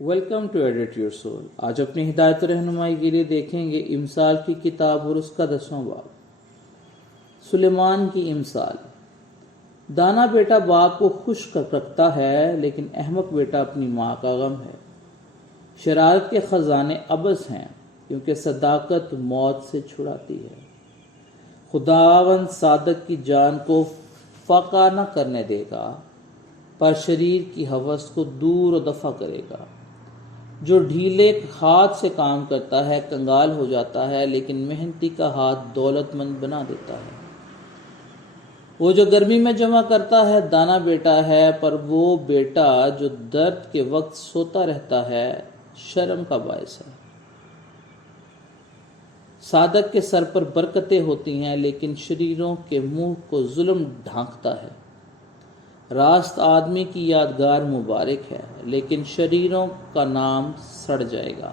Welcome to edit your soul. آج اپنی ہدایت و رہنمائی کے لیے دیکھیں گے امثال کی کتاب اور اس کا 10واں باب، سلیمان کی امثال۔ دانا بیٹا باپ کو خوش رکھتا ہے، لیکن احمق بیٹا اپنی ماں کا غم ہے۔ شرارت کے خزانے عبث ہیں، کیونکہ صداقت موت سے چھڑاتی ہے۔ خداوند صادق کی جان کو فاقہ نہ کرنے دے گا، پر شریر کی ہوس کو دور و دفع کرے گا۔ جو ڈھیلے ہاتھ سے کام کرتا ہے کنگال ہو جاتا ہے، لیکن محنتی کا ہاتھ دولت مند بنا دیتا ہے۔ وہ جو گرمی میں جمع کرتا ہے دانا بیٹا ہے، پر وہ بیٹا جو درد کے وقت سوتا رہتا ہے شرم کا باعث ہے۔ صادق کے سر پر برکتیں ہوتی ہیں، لیکن شریروں کے منہ کو ظلم ڈھانکتا ہے۔ راست آدمی کی یادگار مبارک ہے، لیکن شریروں کا نام سڑ جائے گا۔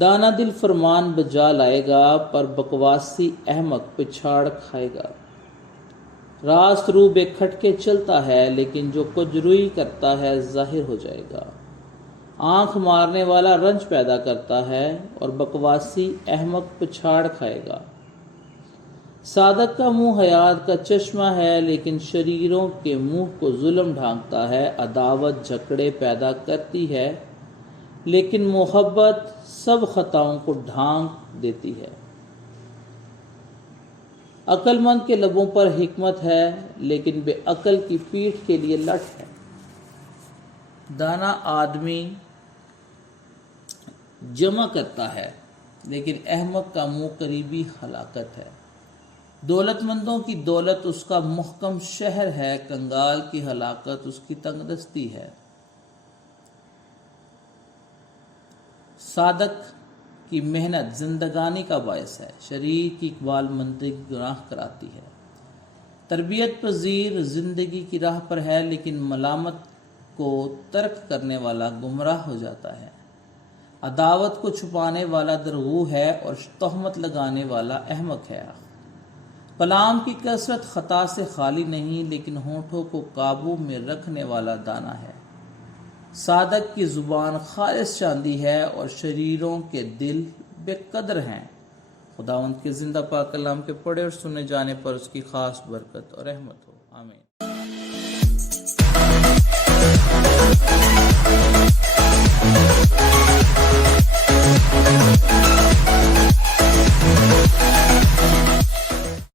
دانا دل فرمان بجا لائے گا، پر بکواسی احمق پچھاڑ کھائے گا۔ راست رو بے کھٹکے چلتا ہے، لیکن جو کجروئی کرتا ہے ظاہر ہو جائے گا۔ آنکھ مارنے والا رنج پیدا کرتا ہے، اور بکواسی احمق پچھاڑ کھائے گا۔ صادق کا منہ حیات کا چشمہ ہے، لیکن شریروں کے منہ کو ظلم ڈھانکتا ہے۔ عداوت جھگڑے پیدا کرتی ہے، لیکن محبت سب خطاؤں کو ڈھانک دیتی ہے۔ عقل مند کے لبوں پر حکمت ہے، لیکن بے عقل کی پیٹھ کے لیے لٹ ہے۔ دانا آدمی جمع کرتا ہے، لیکن احمق کا منہ قریبی ہلاکت ہے۔ دولت مندوں کی دولت اس کا محکم شہر ہے، کنگال کی ہلاکت اس کی تنگ دستی ہے۔ صادق کی محنت زندگانی کا باعث ہے، شریر کی اقبال مندی گناہ کراتی ہے۔ تربیت پذیر زندگی کی راہ پر ہے، لیکن ملامت کو ترک کرنے والا گمراہ ہو جاتا ہے۔ عداوت کو چھپانے والا درغو ہے، اور تہمت لگانے والا احمق ہے۔ کلام کی کثرت خطا سے خالی نہیں، لیکن ہونٹوں کو قابو میں رکھنے والا دانا ہے۔ صادق کی زبان خالص چاندی ہے، اور شریروں کے دل بے قدر ہیں۔ خداوند کے زندہ پاک کلام کے پڑھے اور سنے جانے پر اس کی خاص برکت اور رحمت ہو۔ آمین۔